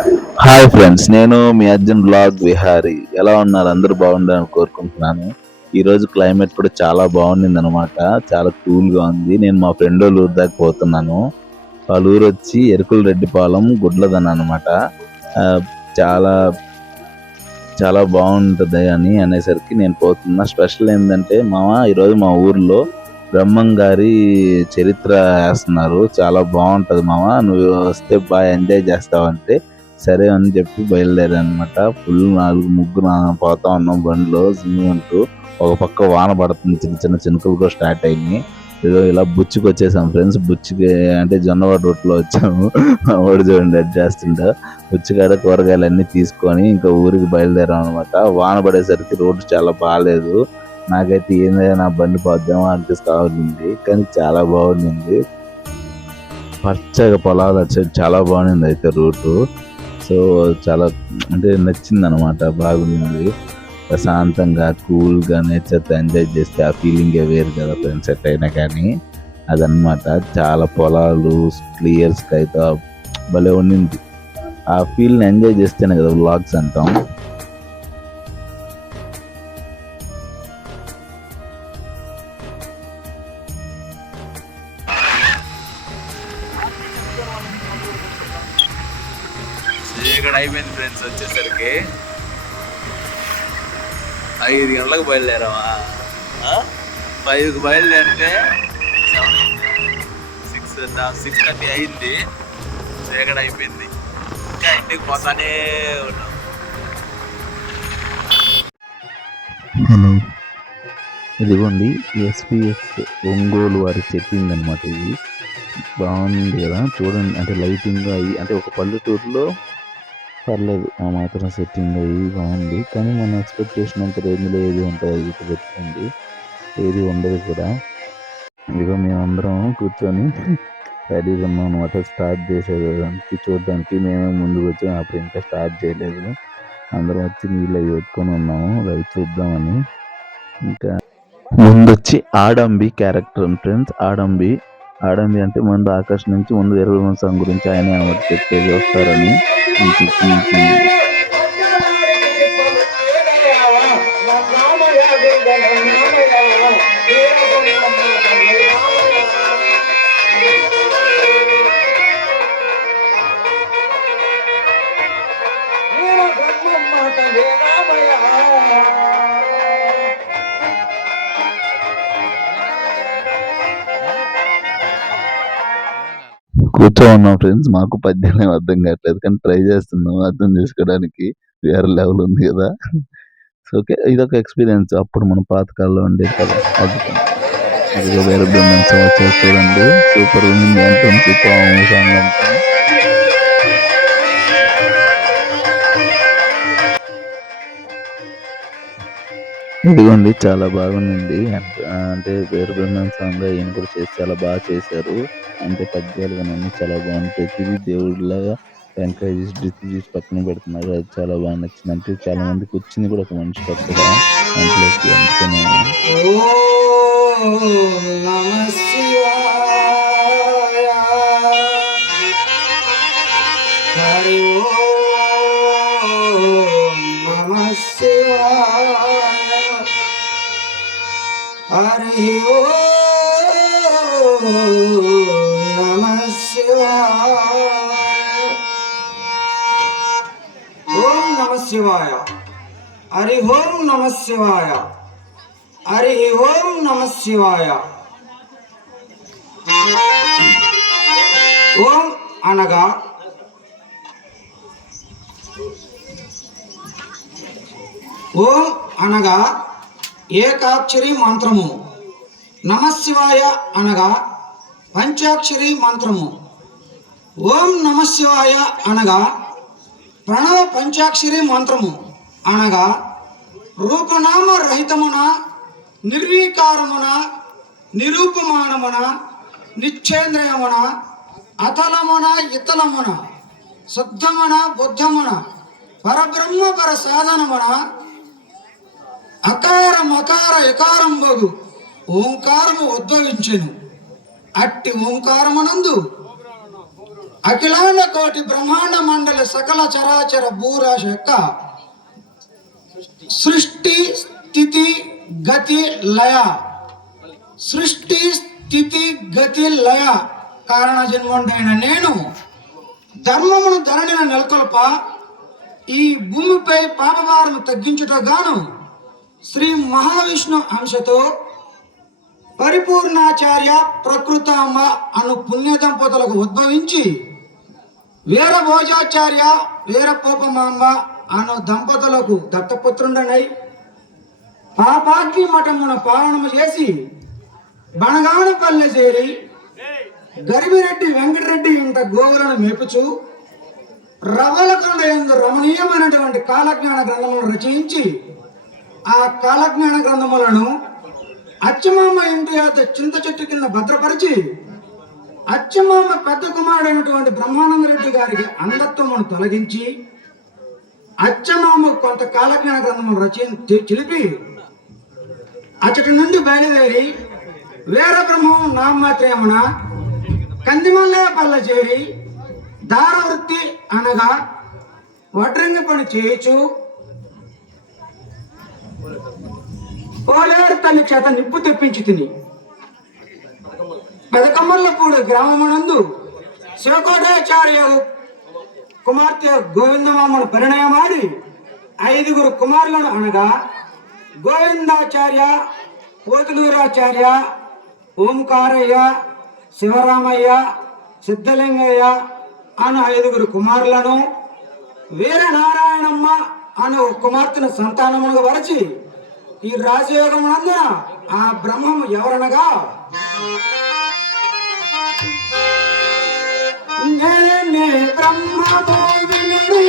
Hi friends, నేను మీ Arjun blog Vihari. ఎలా ఉన్నారు? అందరూ బాగుండాలని కోరుకుంటున్నాను. ఈరోజు క్లైమేట్ కూడా చాలా బాగుండింది అనమాట. చాలా కూల్గా ఉంది. నేను మా ఫ్రెండ్ వాళ్ళ ఊరు దాకా పోతున్నాను. వాళ్ళ ఊరు వచ్చి ఎరుకుల రెడ్డిపాలెం గుడ్లదన అనమాట. చాలా చాలా బాగుంటుంది అని అనేసరికి నేను పోతున్నా. స్పెషల్ ఏంటంటే ఈరోజు మా ఊర్లో బ్రహ్మం గారి చరిత్ర వేస్తున్నారు. చాలా బాగుంటది నువ్వు వస్తే బాగా ఎంజాయ్ చేస్తావంటే సరే అని చెప్పి బయలుదేరనమాట. ఫుల్ ముగ్గురు పోతా ఉన్నాం బండిలో జిమ్ముంటూ. ఒక పక్క వాన పడుతుంది, చిన్న చిన్న చినుకులు కూడా స్టార్ట్ అయినాయి. ఇలా బుచ్చికి వచ్చేసాం ఫ్రెండ్స్. బుచ్చికి అంటే జొన్నవాడ రూట్లో వచ్చాము. ఓడి చూడండి అడ్జస్ట్ చేస్తుంటా. బుచ్చికాడ కూరగాయలు అన్ని తీసుకొని ఇంకా ఊరికి బయలుదేరాం అనమాట. వాన పడేసరికి రోడ్డు చాలా బాగాలేదు. నాకైతే ఏందైనా నా బండి పోద్దామో అనిపిస్తా ఉంది, కానీ చాలా బాగుంది. పచ్చగా పొలాలు వచ్చేది చాలా బాగుంది అయితే రూటు. సో చాలా అంటే నచ్చింది అనమాట. బాగుంది, ప్రశాంతంగా కూల్గా నేచర్తో ఎంజాయ్ చేస్తే ఆ ఫీలింగ్ వేరు కదా ఫ్రెండ్స్. ఎట్ అయినా కానీ అదనమాట. చాలా పొలాలు క్లియర్ స్కైతో భలే ఉండింది. ఆ ఫీల్ని ఎంజాయ్ చేస్తేనే కదా వ్లాగ్స్ అంటాం. ఇక్కడ అయిపోయింది ఫ్రెండ్స్. వచ్చేసరికి 5 గంటలకు బయలుదేరామా? 5కి బయలుదేరితే 6:30 అయింది. చీకటి అయిపోయింది. ఇంకా ఇంటికి పోతానే ఉన్నాం. హలో, ఇదిగోండి ఎస్పీఎస్ ఒంగోలు వారి సెట్టింగ్ అనమాట. ఇది బాగుంది కదా చూడండి. అంటే లైటింగ్ అయ్యి అంటే ఒక పల్లెటూరులో పర్లేదు ఆ మాత్రం సెట్టింగ్ అయ్యి బాగుంది. కానీ మన ఎక్స్పెక్టేషన్ అంత రేంజ్లో ఏది ఉంటుంది ఇది పెట్టుకోండి, ఏది ఉండదు కూడా. ఇదిగో మేమందరం కూర్చొని రెడీగా ఉన్నాం అనమాట. స్టార్ట్ చేసేదానికి చూడడానికి మేమే ముందుకు వచ్చాము. అప్పుడు ఇంకా స్టార్ట్ చేయలేదు. అందరం వచ్చి నీళ్ళు అవి పెట్టుకొని ఉన్నాము అవి చూద్దామని. ఇంకా ముందొచ్చి ఆడంబి క్యారెక్టర్ ఫ్రెండ్స్. ఆడంబి అంటే ముందు ఆకాశం నుంచి ముందు వీరబ్రహ్మస్వామి గురించి ఆయన అనమాట చెప్పేది వస్తారని. కూర్చో ఉన్నాం ఫ్రెండ్స్. మాకు పద్యాలు అర్థం కావట్లేదు, కానీ ట్రై చేస్తున్నాం అర్థం చేసుకోవడానికి. వేరే లెవెల్ ఉంది కదా. సో ఓకే, ఇదొక ఎక్స్పీరియన్స్. అప్పుడు మనం పాతకాలంలో ఉండేది కదా అది. అదిగో వేరే బ్రహ్మోత్సవం వచ్చేసి చూడండి, సూపర్ ఉంది అంటాం. సూపర్ సాంగ్ అంటాం. ఇదిగోండి చాలా బాగుంది. అంటే వేరు బ్రహ్మోత్సవంగా ఈయన కూడా చేసి చాలా బాగా చేశారు. అంటే పద్యాలు కానీ చాలా బాగుంది. ప్రతిదీ దేవుడిలాగా టెంకాయ తీసి పక్కన పెడుతున్నారు. అది చాలా బాగా నచ్చింది. అంటే చాలా మందికి వచ్చింది కూడా ఒక మనిషి కొత్తగా దాంట్లోకి. అందుకనే హరి నమః శివాయ. ఓం నమః శివాయ. హరి ఓం నమః శివాయ. హరి ఓం నమః శివాయ. ఓం అనగా ఏకాక్షరి మంత్రము. నమశివాయ అనగా పంచాక్షరి మంత్రము. ఓం నమశివాయ అనగా ప్రణవ పంచాక్షరి మంత్రము. అనగా రూపనామ రహితమున, నిర్వీకారమున, నిరూపమానమున, నిశ్చేంద్రియమున, అతలమున, ఇతలమున, శుద్ధమున, బుద్ధమున, పరబ్రహ్మ పర సాధనమున, అకార మకార యకారంబగు ఓంకారము ఉద్భవించెను. అట్టి ఓంకారమునందు అఖిలాండ కోటి బ్రహ్మాండ మండలి సకల చరాచర భూరాశ యొక్క సృష్టి స్థితి గతి లయ, సృష్టి స్థితి గతి లయ కారణ జన్ముడైన నేను ధర్మమును ధరణిని నెలకొల్ప ఈ భూమిపై పాపభారము తగ్గించుట గాను శ్రీ మహావిష్ణు అంశతో పరిపూర్ణాచార్య ప్రకృతాంబ అను పుణ్య దంపతులకు ఉద్భవించి వీరభోజాచార్య వీరపోపమాంబ అను దంపతులకు దత్తపుత్రుండనై పాపాగ్ని మఠమున పావనము చేసి బణగానపల్లె చేరి గరిమిరెడ్డి వెంకటరెడ్డి ఇంట గోవులను మేపుచు రవలకొండ యందు రమణీయమైనటువంటి కాలజ్ఞాన గ్రంథములను రచయించి ఆ కాలజ్ఞాన గ్రంథములను అచ్చమామ ఇంటి యొక్క చింత చెట్టు కింద భద్రపరిచి అచ్చమామ పెద్ద కుమారుడైనటువంటి బ్రహ్మానందరెడ్డి గారికి అంధత్వమును తొలగించి అచ్చమామ కొంత కాలజ్ఞాన గ్రంథమును చిలిపి అచ్చటి నుండి బయలుదేరి వీరబ్రహ్మం నామమాత్రేమన కందిమల్లేపల్ల చేరి దారవృత్తి అనగా వడ్రంగి పని చేయుచు పోలేరు తల్లి చేత నిప్పు తెప్పించి తిని పెదకమ్మల్లపూడి గ్రామమునందు శివకోటాచార్య కుమార్తె గోవిందమామను పరిణయమాడి 5 కుమారులను అనగా గోవిందాచార్య, పోతులూరాచార్య, ఓంకారయ్య, శివరామయ్య, సిద్ధలింగయ్య అను 5 కుమారులను, వీరనారాయణమ్మ అను కుమార్తెను సంతానముగా వరచి ఈ రాజయోగమునందున ఆ బ్రహ్మము ఎవరనగా నేనే బ్రహ్మము వినుడి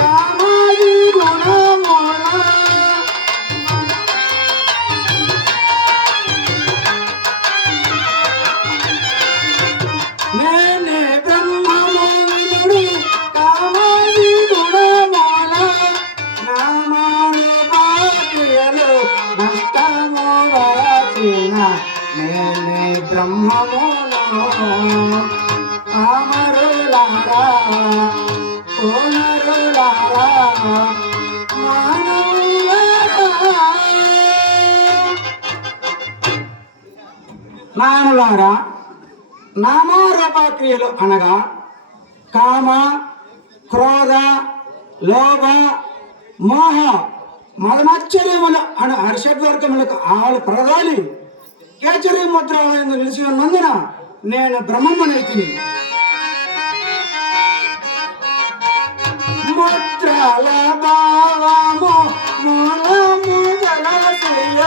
కామాది గుణముల నేనే బ్రహ్మము వినుడి కామాది గుణముల నామాను బాధ్యలు నష్టము వరచిన నేనే బ్రహ్మములో అమరులారా ఓనరులారా నానులారా నామారూపక్రియలు అనగా కామ, క్రోధ, లోభ, మోహ మదమాశ్చర్యములు అను హర్షద్వర్గములకు ఆవులు ప్రదాలి కేచరి ముద్ర నిలిచి ఉన్నందున నేను బ్రహ్మమునైతిని. ముద్రల భావము మూలము జలశయ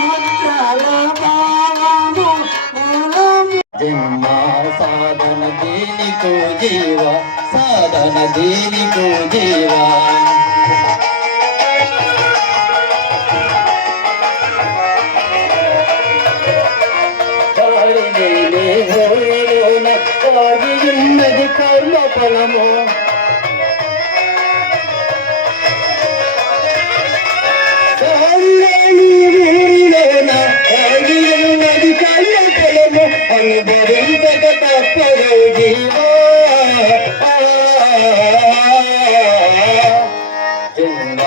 ముద్రల భావము మూలము జన్మ సాధన దేనికో జీవ సాధన దేనికో జీవా ఉన్నది కర్మ ఫలము ఉన్నది కర్మ ఫలము అనుభవించక తప్పదు జీవా జన్మ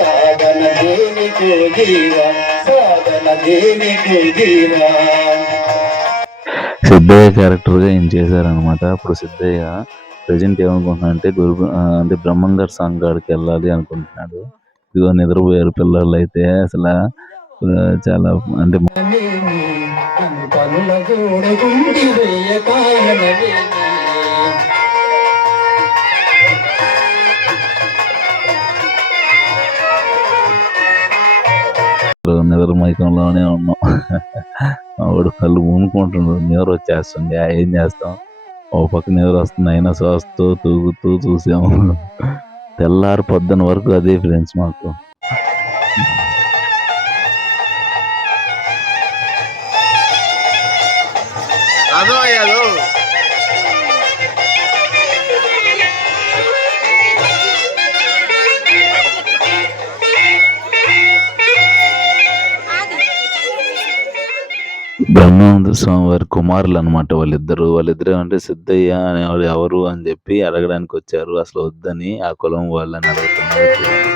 సాధన దేనికో జీవా సాధన దేనికో జీవా. సిద్ధయ్య క్యారెక్టర్ గా ఏం చేశారనమాట. అప్పుడు సిద్ధయ్య ప్రజెంట్ ఏమనుకుంటున్నాడంటే అంటే బ్రహ్మంగారు సాంగ్ కాడికి వెళ్ళాలి అనుకుంటున్నాడు. ఇదిగో నిద్రపోయారు పిల్లలు అయితే అసలు చాలా అంటే కనుల చూడగుండి వేయ కారణమే నిద్ర మైకంలోనే ఉన్నాం. ఆవిడ కళ్ళు మూనుకుంటున్నాడు, నిద్ర వచ్చేస్తుంది. ఏం చేస్తాం, ఓ పక్క నిద్ర వస్తుంది, అయినా శ్వాసతో తూగుతూ చూసాము. తెల్లారి పొద్దున వరకు అదే ఫ్రెండ్స్ మాకు. స్వామివారి కుమారులు అనమాట వాళ్ళిద్దరు అంటే సిద్ధయ్య అనేవాడు ఎవరు అని చెప్పి అడగడానికి వచ్చారు. అసలు వద్దని ఆ కులం వాళ్ళని అడుగుతున్నారు చూడండి.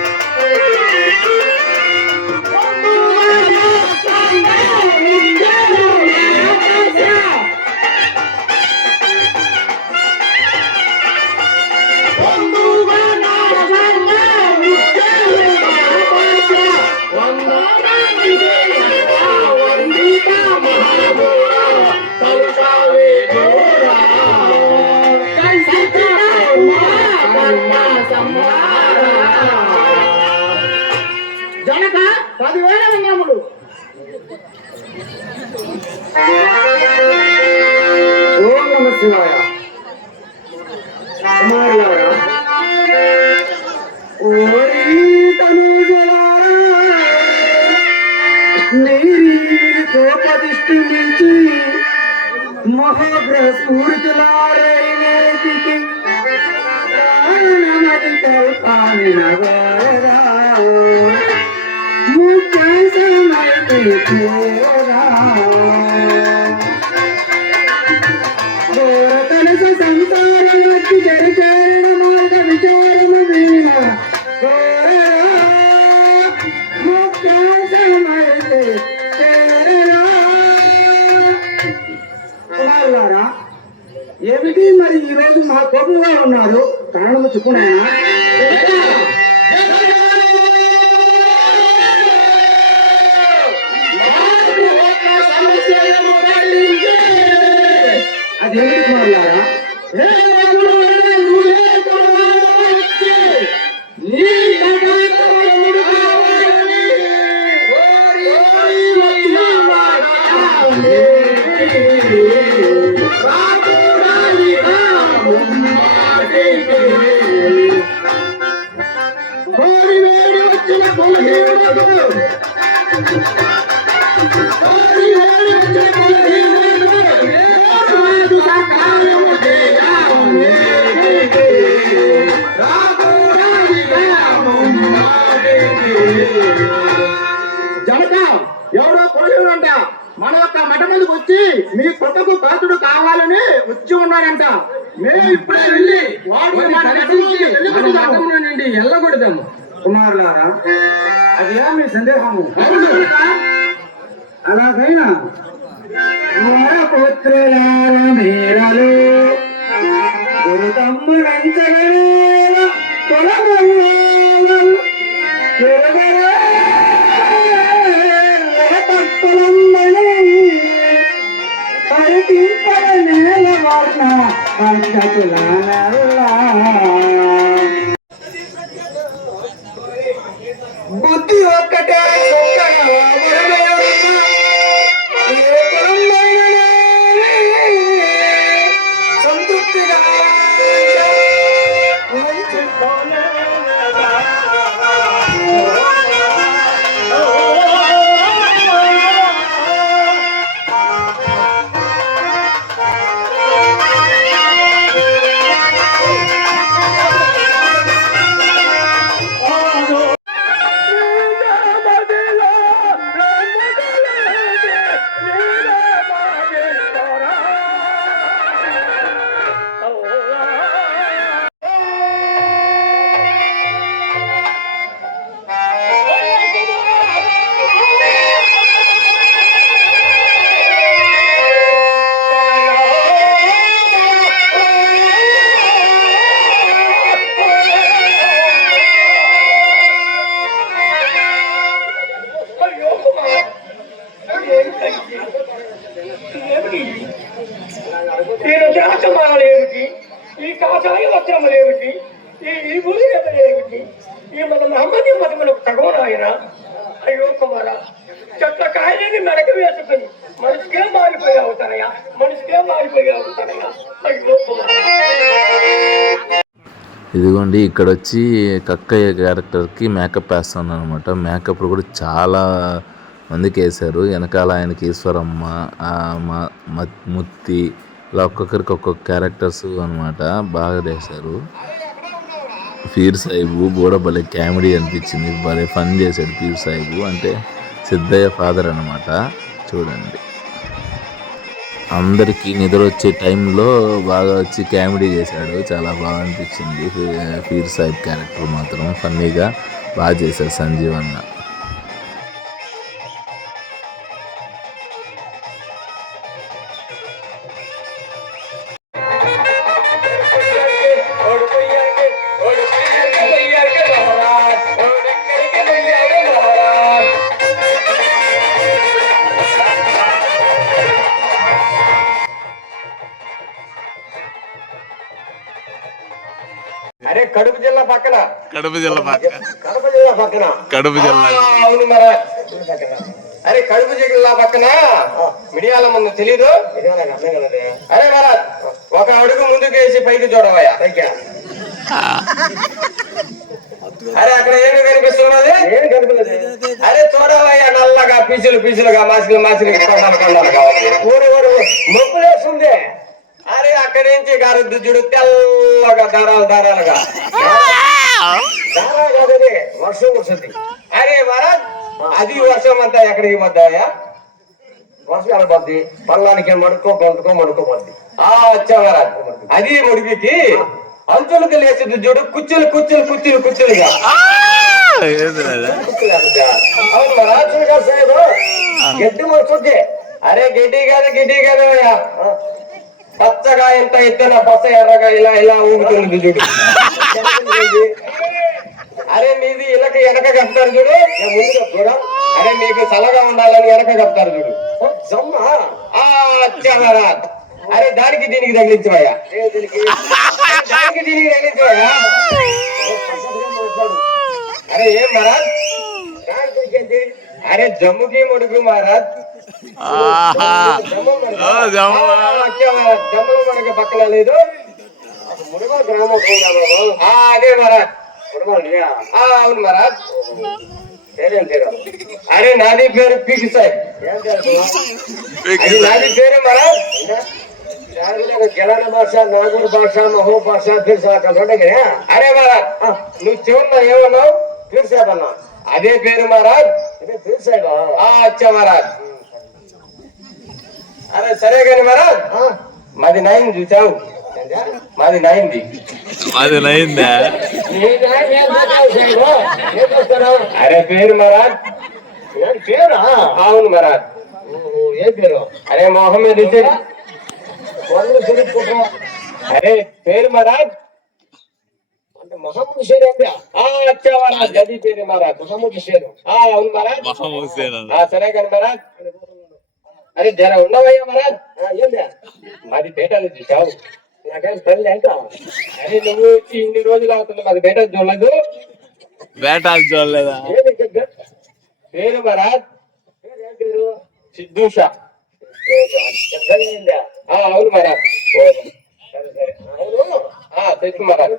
జనక 10,000 వింగములు. ఓం నమ శివాయ. కుమారులారా, ఓరి తనుజలారా, నీరి కోపదిష్టి నుంచి మహాగ్రహస్ఫూర్తులారైనేతికి ప్రాణమది కల్పాని నగరా ముఖ్యమైతే చేరా కలస సంసారం వచ్చి జరిచేరణ మార్గ విచారము వీణ ముఖ్యమైతే చేరా. కుమారులారా, ఏమిటి మరి ఈ రోజు మా కోపంగా ఉన్నారు? కారణము చెప్పునాయనా. అదేమిటి కుమారులారా? జనక ఎవరో కొడుకునంట మన యొక్క మఠ మీదకి వచ్చి మీ కొట్టకు పాత్రుడు కావాలని వచ్చి ఉన్నారంట. మేము ఇప్పుడే వెళ్ళి వాడు నుండి వెళ్ళకూడదాము. కుమారులారా, అది మీ సందేహము. అలాగైనా పుత్రులార మీరలు గురు తమ్ముడంచగల కొలగల్లాలు పరికింపల నేల వర్ణ పంచకులానల్లా బుద్ధి ఒక్కటే సంతృప్తిగా ఈ రుద్రాక్షమాలలు ఏమిటి? ఈ కాషాయ వస్త్రములు ఏమిటి? ఈ గురి ఏమిటి? ఈ మన మహమ్మదీ మతములకు తగవను ఆయన. అయ్యో కుమార, చెట్ల కాయని మెడక వేసుకుని మనిషికే మారిపోయావు తనయ, మనిషికే మారిపోయావు తనయ. అయ్యో కుమార. ఇదిగోండి ఇక్కడ వచ్చి కక్కయ్య క్యారెక్టర్కి మేకప్ వేస్తున్నాను అనమాట. మేకప్ కూడా చాలా మందికి వేశారు. వెనకాల ఆయనకి ఈశ్వరమ్మ, ముత్తి, ఇలా ఒక్కొక్కరికి ఒక్కొక్క క్యారెక్టర్స్ అనమాట. బాగా వేశారు. పీర్ సాహిబు కూడా భలే కామెడీ అనిపించింది, భలే ఫన్ చేశాడు పీర్ సాహిబు. అంటే సిద్ధయ్య ఫాదర్ అనమాట. చూడండి. అందరికీ నిద్ర వచ్చే టైంలో బాగా వచ్చి కామెడీ చేశాడు. చాలా బాగా అనిపించింది. పీర్ సాహిబ్ క్యారెక్టర్ మాత్రం ఫన్నీగా బాగా చేశాడు సంజీవ్ అన్న. అరే కడుపు జిల్లా పక్కన కడప జిల్లా పక్క కడప జిల్లా పక్కన కడప జిల్లా అవును మరా. అరే కడుపు జిల్లా పక్కన మిడియాల ముందు తెలీదు. అరే మరా ఒక అడుగు ముందుకు వేసి పైకి చూడవయ్యా. అరే అక్కడ ఏమి కనిపిస్తున్నది? ఏమి కనిపిస్తుంది? అరే చూడవయ్యా, నల్లగా పీసులు పీసులుగా మాసిలు మాసిలు కొండలు కొండలు కావాలి. నొప్పులేస్తుంది. అరే అక్కడి నుంచి గారు చూడు తెల్లగా దారాలు దారాలుగా దారా కాదని వర్షం వస్తుంది. అరే మహారాజ్ అది వర్షం అంతా ఎక్కడికి పోద్దాయా? వర్షం ఎడబద్ది పల్లానికి మడుకో గొంతుకో మడుకోబద్ది. వచ్చా మహారాజ్ అది ముడికి అంచులకు లేచింది చూడు, కుచ్చులు కుచ్చులు కుచ్చులు కుచ్చులుగా. అవును మహారాజ్ గడ్డి మడుచుద్ది. అరే గడ్డి కాదు గిడ్డి కాదు, పచ్చగా ఎంత ఎత్తున పచ్చ ఎర్రగా ఇలా ఇలా ఊగుతుంది చూడు. అరే మీది ఇలాకి వెనక కప్తారు చూడు, ముందు కప్పురా. అరే మీకు చల్లగా ఉండాలని వెనక కప్తారు చూడు. అరే దానికి దీనికి తగిలించవయ్యా, దానికి దీనికి తగిలించవయ్యా. అరే ఏం మహారాజ్? అరే జమ్ముకి ముడుగు మహారాజ్. జమ్మల మనకి పక్కన లేదు, ముడుగు గ్రామం. అదే మహారాజ్. అవును మహారాజ్. అరే నాది పేరు పీకి సాహెబ్. నాది పేరు మహారాజ్. గెలన భాష, నాగూర్ భాష, మహో భాష, ఫిర్ సాహెబ్. అరే మహారాజ్ నువ్వు చివరిలో ఏమన్నావు? ఫిర్ సాహెబ్ అన్నా. అదే పేరు మహారాజ్. ఫిర్ సాహెబ్. అచ్చా మహారాజ్. అరే సరే కాని మహారాజ్ మాది నైన్ చూసావు, మాది నైన్ది. అది నైందా? అరే పేరు మహారాజ్. పేరు? అవును మహారాజ్. ఏ పేరు? అరే మొహమ్మద్ హుసేన్. అరే పేరు మహారాజ్ అంటే మొహమ్మద్ హుసేన్ ఏంటి? అచ్చా మహారాజ్ అది పేరు మహారాజ్. మొహమ్మద్ హుసేన్. అవును మహారాజ్. సరే కాని మహారాజ్. అరే జర ఉండవయ్యా మహారాజ్. మాది పేటలు చూసావు, నాకేం పెళ్ళి ఏంటో. అరే నువ్వు ఇన్ని రోజులు అవుతుంది మాది బేట చూడలేదు. వేటాలు చూడలేదా? పేరు మహారాజ్. పేరు సిద్ధూషా. అవును మహారాజ్. తెలుసు మహారాజ్.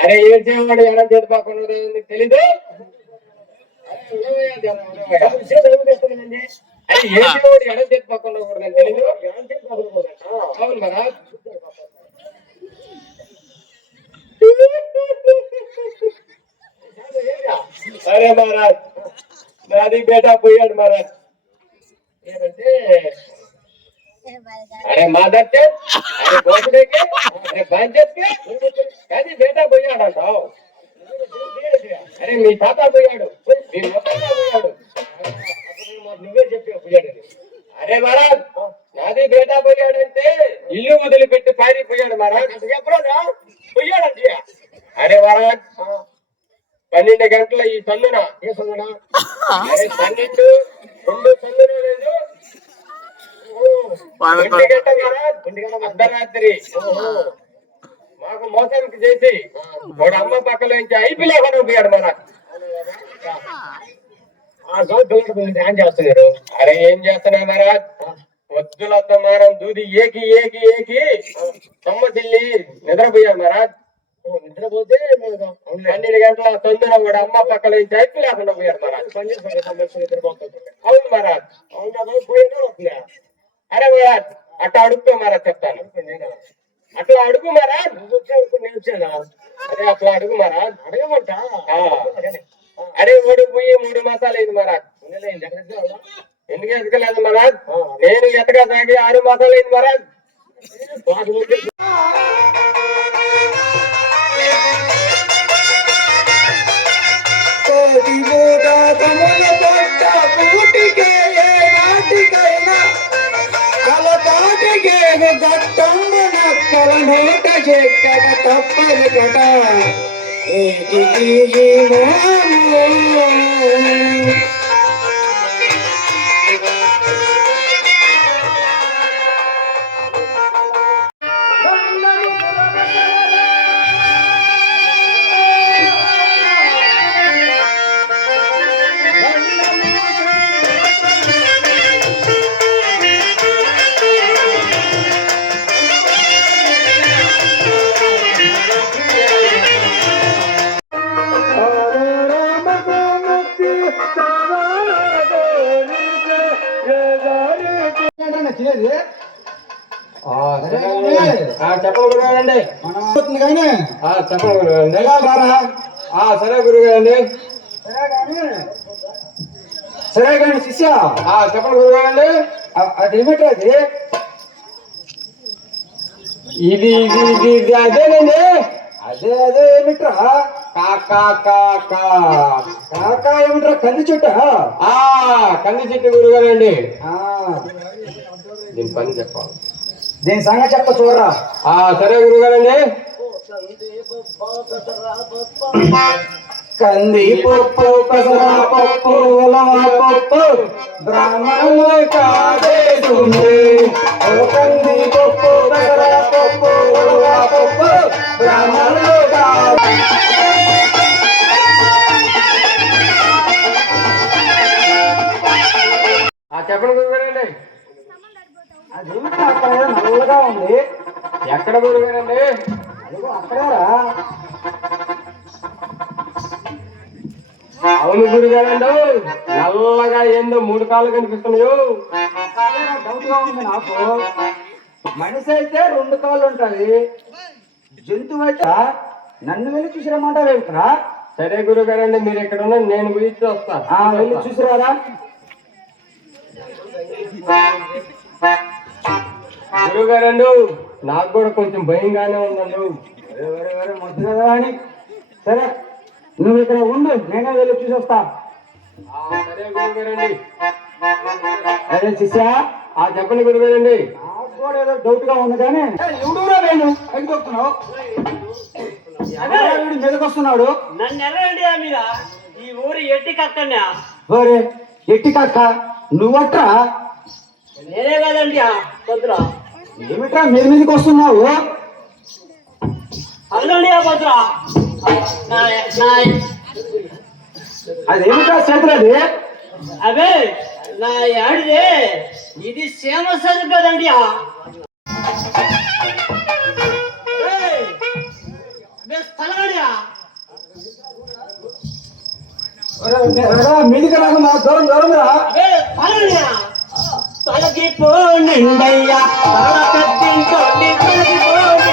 అరే ఏం చేయవాడు ఎడం చేతిపాకుండా తెలీదు. అరే ఏ దేవుడు ఎడం చేతిపాకుండా కూడా తెలీదు. అవును మహారాజ్. అరే మహారాజ్ నాది బేటా పోయాడు మహారాజ్. ఏమంటే అరే మాదర్కే, అరే గోపుడేకే, అరే బాంజత్కే, కానీ బేటా పోయాడంటావు. అరే మీ తాత పోయాడు, మీ మొత్తం పోయాడు. నువ్వే చెప్పావు పోయాడు. అరే మహారాజ్ నాది బేటా పోయాడంటే ఇల్లు వదిలిపెట్టి పారిపోయాడు మహారాజ్. ఎప్పుడో పోయాడంటే. అరే మహారాజ్ 12 గంటల ఈ సందున ఏ సందున? అరే 12 2 సందున లేదు, 1 గంట మహారాజ్ అర్ధరాత్రి మాకు మోసానికి చేసి వాడు అమ్మ పక్కలో నుంచి ఐపీ లేకుండా పోయాడు మహారాజ్. ఏం చేస్తున్నారు? అరే ఏం చేస్తున్నా మహారాజ్? వద్దులతో మారం దూది ఏకి ఏకి ఏకి తమ్మ చెల్లి నిద్రపోయాడు మహారాజ్. నిద్రపోతే 12 గంటల తొందర వాడు అమ్మ పక్కల నుంచి ఐపీ లేకుండా పోయాడు మహారాజ్. నిద్రపోతుంది. అవును మహారాజ్. అవునా పోయినా. అరే మహారాజ్ అట్లా అడుగుతా మహారాజ్ చెప్తాను. అట్లా అడుగు మరా నిలిచానా అదే అట్లా అడుగు మరా అడగమంట అరే ఓడి పోయి 3 మాసాలు అయింది మహారాజ్ ఎందుకు ఎదగలేదు మహారాజ్ నేను ఎతగా సాగి 6 మాసాలు అయింది మహారాజ్ గట్టమ్మ నక్కల నోట చెక్కక తప్పదు కట ఏటికి ఈ మోము చెప్పండి కానీ చెప్పండి రారా సరే గురుగారండి సరే కానీ శిష్య చెప్పండి గురుగారండి అదేమిటి అది ఇది ఇది ఇది అదేనండి అదే అదే ఏమిట్రా కాకా కాకా కాకా ఏమిట్రా కంది చుట్ట కంది చెట్టు గురుగారండి దీని పని చెప్పాలి దీని సంగతి చెప్తా చూడరా సరే గురుగారండి కంది పప్పు పెసరా పప్పు ఉలవ పప్పు బ్రాహ్మణులు కాదేస్తుంది కంది పప్పు పెసరా పప్పు ఉలవ పప్పు బ్రాహ్మణులు కాదు చెప్పండి గురుగారండి అది అక్కడ నల్లగా ఉంది ఎక్కడ గురుగారండి అదిగో అక్కడేరా అవును గురుగారండి నల్లగా ఏందో 3 కాళ్ళు కనిపిస్తున్నాయో డౌట్ గా ఉంది నాకు మనిషి అయితే 2 కాళ్ళు ఉంటాయి జంతువు అయితే నన్ను వెళ్ళి చూసిరమ్మంటారా సరే గురుగారండి మీరు ఇక్కడ ఉన్న నేను పోయి వస్తాను వెళ్ళి చూసిరారా గురుగారండు నాకు కూడా కొంచెం భయంగానే ఉందండి మంచి కదా అని సరే నువ్వు ఇక్కడ ఉండు నేనే వెళ్ళి చూసి వస్తా సరే గురుగారండి అదే శిష్య చెప్పండి గురుగారండి నాకు కూడా ఏదో డౌట్ గా ఉంది కానీ ఎవడూరా నేను ఎదుగుతున్నావు మీదకొస్తున్నాడు నన్ను ఎర్రండి మీద ఈ ఊరు ఎట్టి కక్కన్నా ఓరే ఎట్టి కాక నువ్వట్రా నేనే కదండి భద్ర ఏమిట్రా మీదకి వస్తున్నావు అవునండి భద్ర అదేమిట్రా చేతులది అవే నా యాడిదే ఇది సేమ సరుకు కదండి స్థలమడియా మీదికి రాకుండా దూరం దూరంగా అవే స్థలమడియా తలకి పోండియ్యా తల కట్టించోండి తలకి పోండి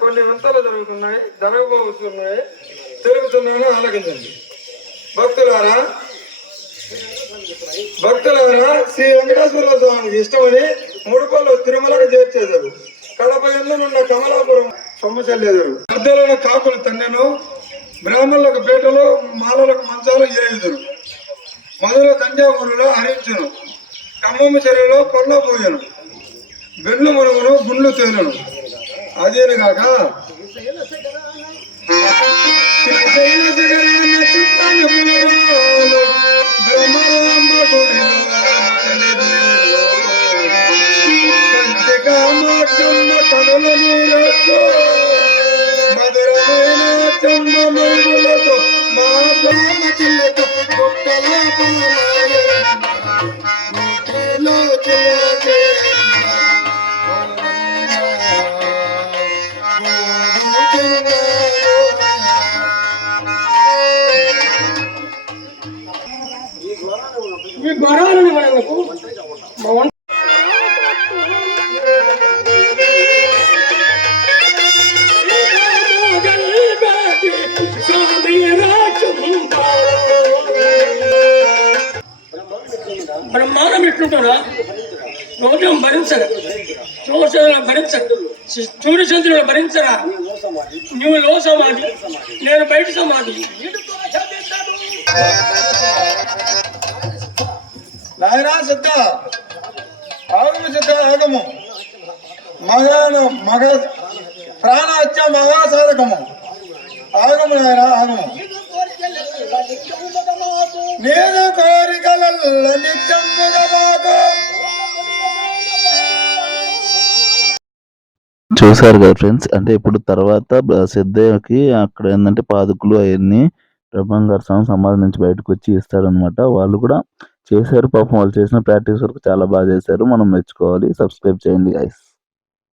కొన్ని వింతలు జరుగుతున్నాయి, జరగబోతున్నాయి, తిరుగుతున్నాయని ఆలకించండి. భక్తులారా శ్రీ వెంకటేశ్వర స్వామికి ఇష్టమని ముడుపల్లు తిరుమలకు చేర్చేదారు. కడప ఎందునున్న కమలాపురం సొమ్మచెల్లేదారు. పెద్దలను కాకులు తన్నెను, బ్రాహ్మణులకు పీటలు, మాలలకు మంచాలు ఏయుదురు. మధుర తంజావూరులో హరించును, ఖమ్మము చెరువులో కొల్లబోయను, బెన్ను మునుగును, గుండ్లు తేలును. అదేనుగాక కనుల నీరతో వరాలను మనకు మా వంట బ్రహ్మాండం ఎట్లుంటారా రోజు భరించరు చూసలు భరించరు సూర్యచంద్రులు భరించరా నువ్వు లో సమాధి నేను బయట సమాధి నాయనా సిద్ధ ఆగము సిద్ధ ఆగము మగ ప్రాణహత్య మహాసాధకము ఆగము నాయన ఆగము నేను కోరికలల్ల నిత్యముగా మాకు చూసారు కదా ఫ్రెండ్స్, అంటే ఇప్పుడు తర్వాత సిద్ధయ్యకి అక్కడ ఏంటంటే పాదుకులు అవన్నీ బ్రహ్మంగారు సమాధి నుంచి బయటకు వచ్చి ఇస్తారనమాట. వాళ్ళు కూడా చేశారు పాపం, వాళ్ళు చేసిన ప్రాక్టీస్ వరకు చాలా బాగా చేశారు, మనం మెచ్చుకోవాలి. సబ్స్క్రైబ్ చేయండి గైస్.